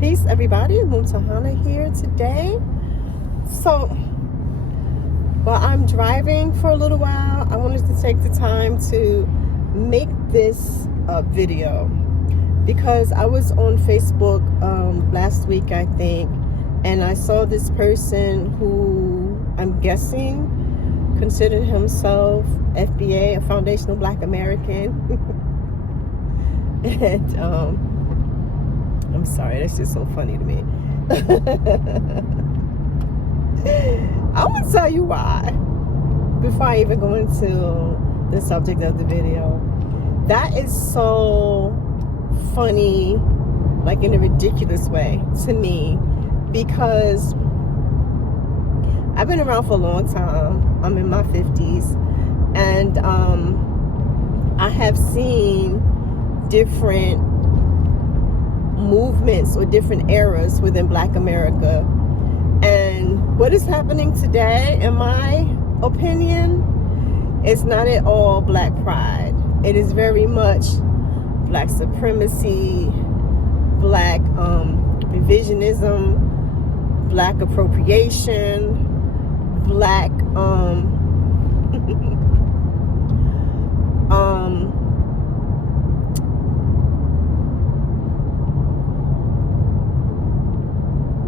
Peace, everybody. Mutahana here today. So, while I'm driving for a little while, I wanted to take the time to make this video because I was on Facebook last week, I think, and I saw this person who I'm guessing considered himself FBA, a Foundational Black American. And I'm sorry, that's just so funny to me. I will tell you why before I even go into the subject of the video. That is so funny, like in a ridiculous way to me, because I've been around for a long time. I'm in my 50s, and I have seen different movements or different eras within Black America, and what is happening today, in my opinion, is not at all Black pride. It is very much Black supremacy, Black revisionism, Black appropriation, Black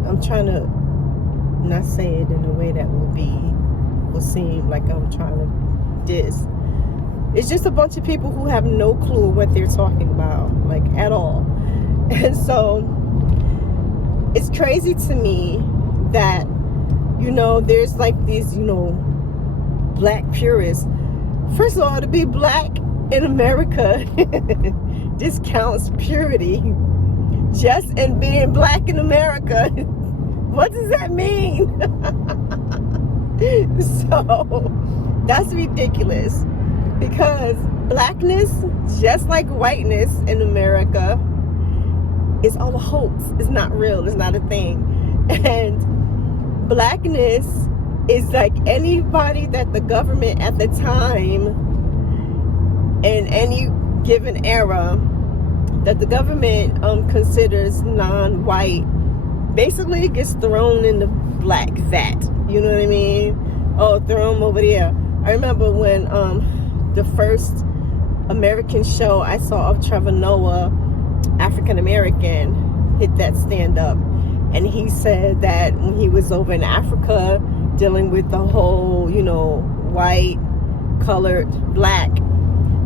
I'm trying to not say it in a way that will seem like I'm trying to diss. It's just a bunch of people who have no clue what they're talking about, like, at all. And so it's crazy to me that, you know, there's like these, you know, Black purists. First of all, to be Black in America discounts purity. Just in being Black in America, what does that mean? So that's ridiculous, because Blackness, just like whiteness in America, is all a hoax. It's not real. It's not a thing. And Blackness is like anybody that the government at the time, in any given era, that the government considers non-white, basically gets thrown in the Black vat. You know what I mean? Oh, throw them over there. I remember when the first American show I saw of Trevor Noah, African American, hit that stand-up, and he said that when he was over in Africa dealing with the whole, you know, white, colored, Black,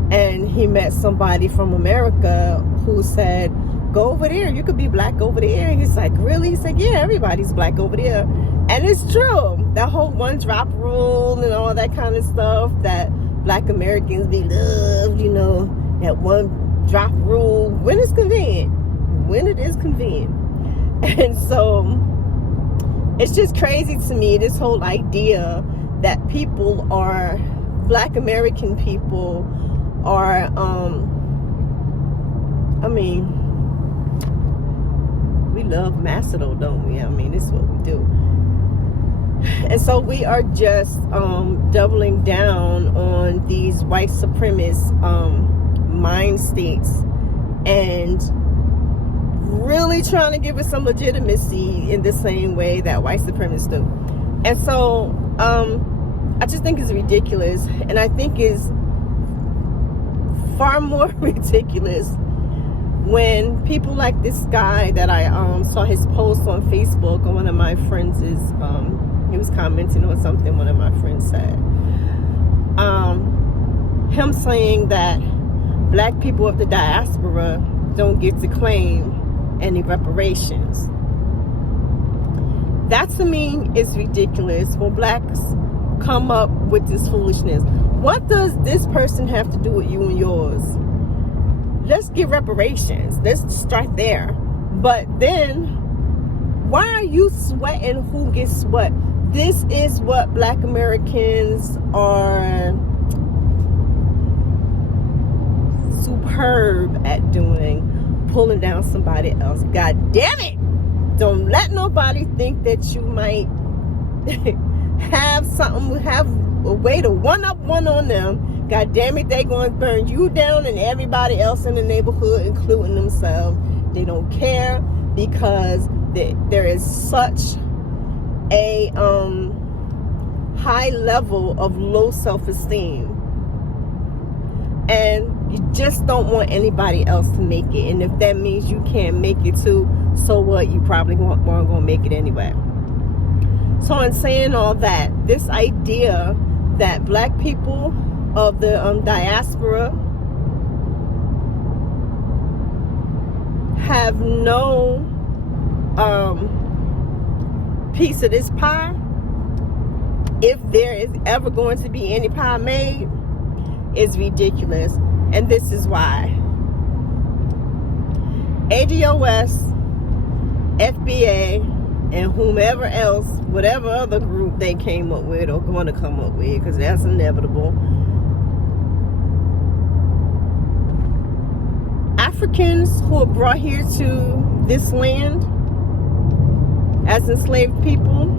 and he met somebody from America who said, go over there, you could be Black over there. And he's like, really? He's like, yeah, everybody's Black over there. And it's true. That whole one drop rule and all that kind of stuff that Black Americans be loved, you know, that one drop rule when it's convenient. When it is convenient. And so it's just crazy to me, this whole idea that people are, Black American people are, I mean, we love Macedo, don't we? I mean, this is what we do. And so we are just doubling down on these white supremacist mind states and really trying to give it some legitimacy in the same way that white supremacists do. And so I just think it's ridiculous, and I think it's far more ridiculous when people like this guy that I saw his post on Facebook, and one of my friends is he was commenting on something one of my friends said, him saying that Black people of the diaspora don't get to claim any reparations. That to me is ridiculous. When Blacks come up with this foolishness, what does this person have to do with you and yours? Let's give reparations. Let's start there. But then, why are you sweating who gets what? This is what Black Americans are superb at doing, pulling down somebody else. God damn it! Don't let nobody think that you might have something, have a way to one-up one on them. God damn it, they going to burn you down and everybody else in the neighborhood, including themselves. They don't care because there is such a high level of low self-esteem, and you just don't want anybody else to make it. And if that means you can't make it too, so what? You probably weren't going to make it anyway. So in saying all that, this idea that black people of the diaspora have no piece of this pie, if there is ever going to be any pie made, is ridiculous. And this is why. ADOS, FBA, and whomever else, whatever other group they came up with or going to come up with, because that's inevitable. Africans who are brought here to this land as enslaved people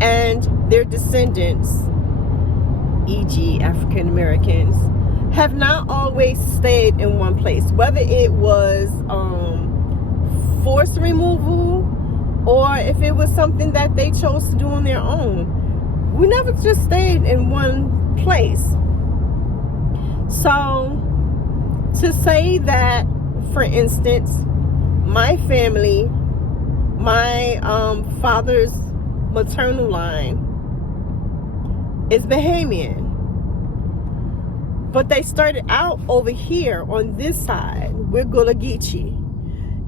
and their descendants, e.g. African Americans, have not always stayed in one place, whether it was forced removal or if it was something that they chose to do on their own. We never just stayed in one place. So to say that, for instance, my family, my father's maternal line is Bahamian, but they started out over here on this side. We're Gullah Geechee.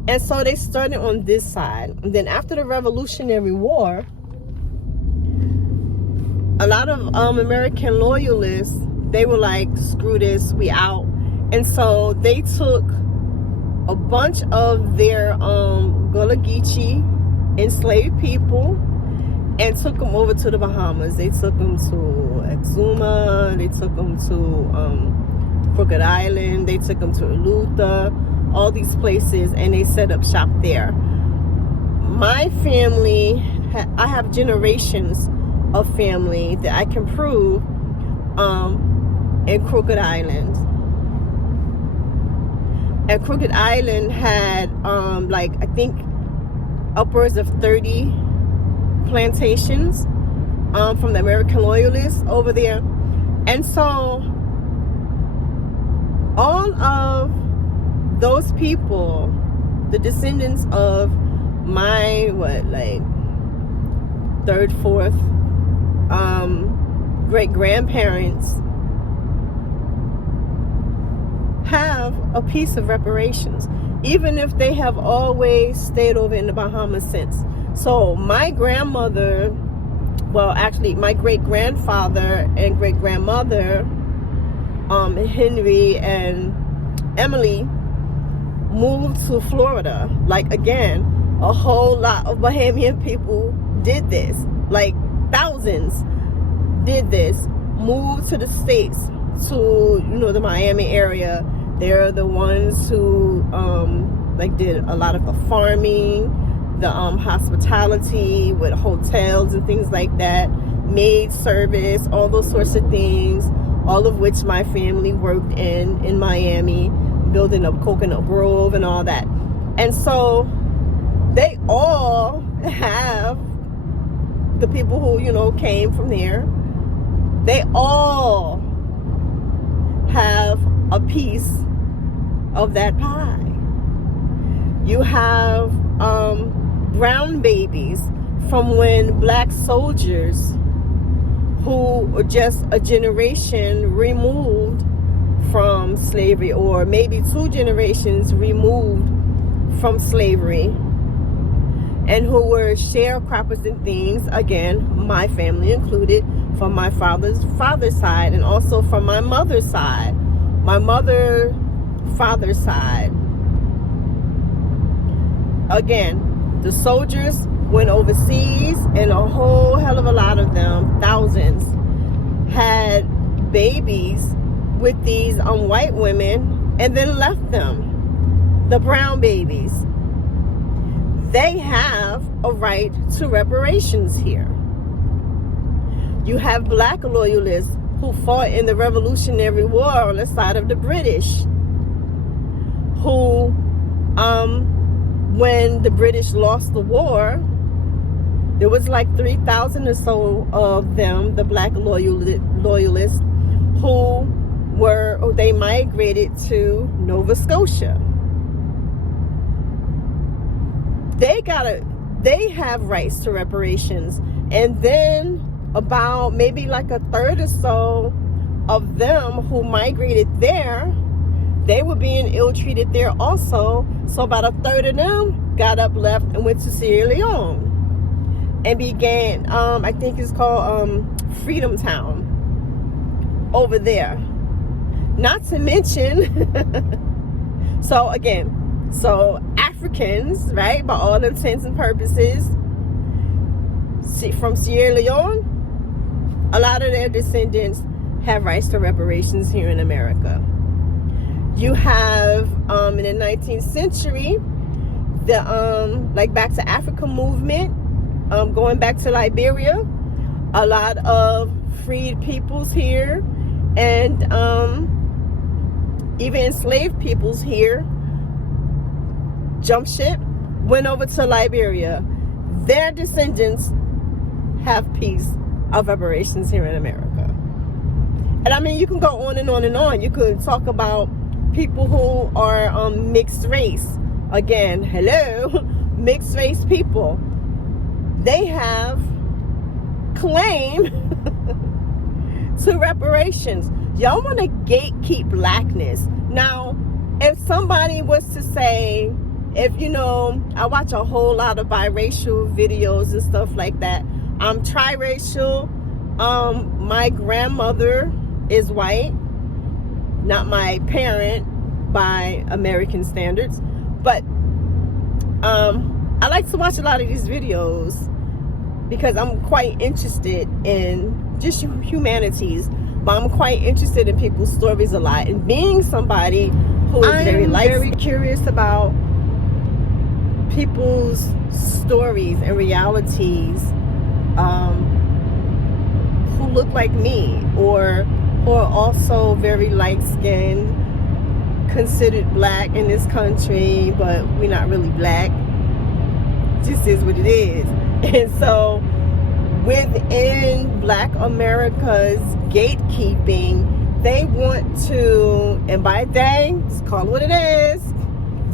And so they started on this side. And then after the Revolutionary War, a lot of American loyalists, they were like, screw this, we out. And so they took a bunch of their Gullah Geechee enslaved people and took them over to the Bahamas. They took them to Exuma, they took them to Crooked Island, they took them to Elutha, all these places, and they set up shop there. My family, I have generations of family that I can prove in Crooked Island. And Crooked Island had like, I think upwards of 30 plantations from the American loyalists over there. And so all of those people, the descendants of my third, fourth great grandparents have a piece of reparations, even if they have always stayed over in the Bahamas since. So my grandmother, well, actually my great grandfather and great grandmother, Henry and Emily, moved to Florida. Like, again, a whole lot of Bahamian people did this. Like, thousands did this. Moved to the States, to, the Miami area. They're the ones who did a lot of the farming, the hospitality with hotels and things like that, maid service, all those sorts of things, all of which my family worked in Miami, building up Coconut Grove and all that. And so they all have, the people who came from there, they all have a piece of that pie. You have brown babies from when black soldiers who were just a generation removed from slavery, or maybe 2 generations removed from slavery, and who were sharecroppers and things, again, my family included, from my father's side, and also from my mother's side, my mother's father's side. Again, the soldiers went overseas, and a whole hell of a lot of them, thousands, had babies with these white women and then left them. The brown babies, they have a right to reparations here. You have black loyalists who fought in the Revolutionary War on the side of the British, who When the British lost the war, there was like 3,000 or so of them, the black loyalists, they migrated to Nova Scotia. They have rights to reparations. And then about maybe like a third or so of them who migrated there, they were being ill-treated there also. So about a third of them got up, left, and went to Sierra Leone and began, I think it's called Freedom Town over there. Not to mention, so Africans, right, by all intents and purposes, from Sierra Leone, a lot of their descendants have rights to reparations here in America. You have, in the 19th century, the like Back to Africa movement, going back to Liberia, a lot of freed peoples here, and even enslaved peoples here jumped ship, went over to Liberia. Their descendants have peace of reparations here in America. And I mean, you can go on and on and on. You could talk about people who are mixed race. Again, hello, mixed race people. They have claim to reparations. Y'all want to gatekeep blackness. Now, if somebody was to say, I watch a whole lot of biracial videos and stuff like that. I'm triracial. My grandmother is white, not my parent by American standards, but I like to watch a lot of these videos because I'm quite interested in just humanities, but I'm quite interested in people's stories a lot, and being somebody who is very curious about people's stories and realities, who look like me or who are also very light-skinned, considered black in this country, but we're not really black. Just is what it is. And so within Black America's gatekeeping, they want to, and by they, just call it what it is,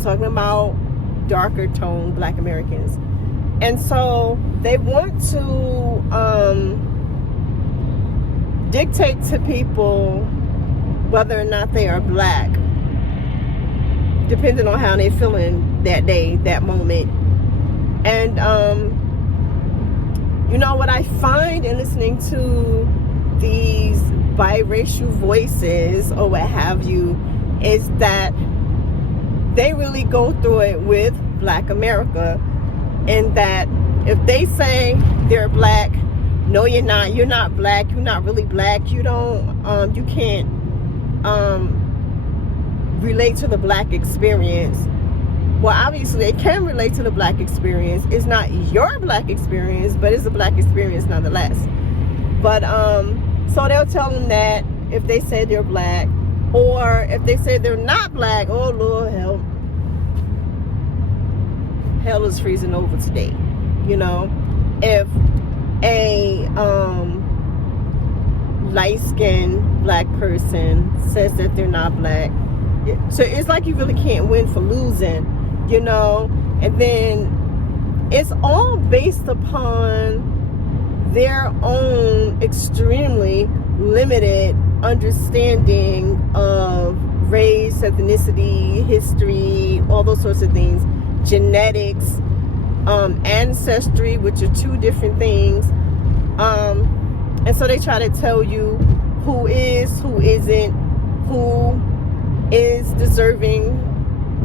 talking about darker toned Black Americans. And so they want to dictate to people whether or not they are black, depending on how they're feeling that day, that moment. And what I find in listening to these biracial voices or what have you is that they really go through it with Black America, and that if they say they're black, no, you're not black, you're not really black, you can't relate to the black experience. Well, obviously it can relate to the black experience. It's not your black experience, but it's a black experience nonetheless. But so they'll tell them that if they say they're black, or if they say they're not black, oh Lord, hell is freezing over today. If a light-skinned black person says that they're not black, so it's like you really can't win for losing, and then it's all based upon their own extremely limited understanding of race, ethnicity, history, all those sorts of things, genetics, ancestry, which are two different things, and so they try to tell you who is, who isn't, who is deserving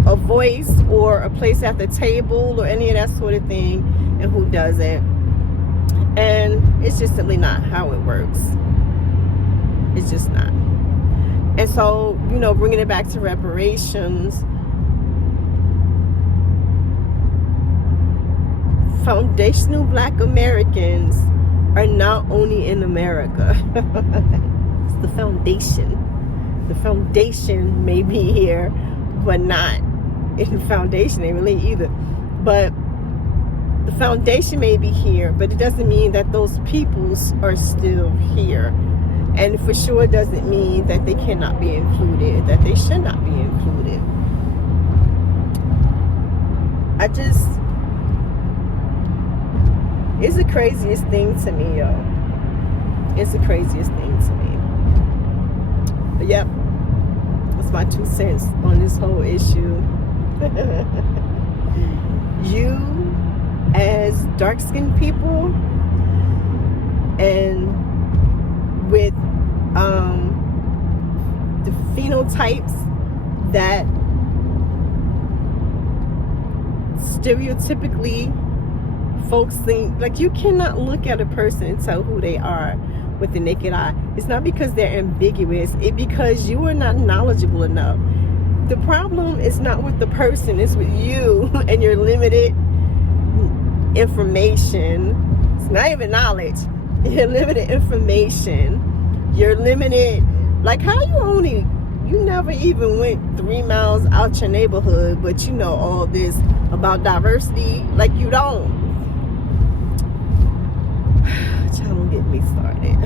a voice or a place at the table or any of that sort of thing, and who doesn't. And it's just simply not how it works. It's just not. And so, bringing it back to reparations, foundational Black Americans are not only in America. It's the foundation. The foundation may be here, but not in the foundation ain't really either. But the foundation may be here, but it doesn't mean that those peoples are still here. And for sure doesn't mean that they cannot be included, that they should not be included. It's the craziest thing to me, yo. It's the craziest thing to me. But yep, that's my 2 cents on this whole issue. You, as dark-skinned people, and with the phenotypes that stereotypically folks think, like, you cannot look at a person and tell who they are with the naked eye. It's not because they're ambiguous, it's because you are not knowledgeable enough. The problem is not with the person, it's with you and your limited information. It's not even knowledge. Your limited information, your limited, like, how you never even went 3 miles out your neighborhood, but you know all this about diversity. Like, you don't. Child, don't get me started.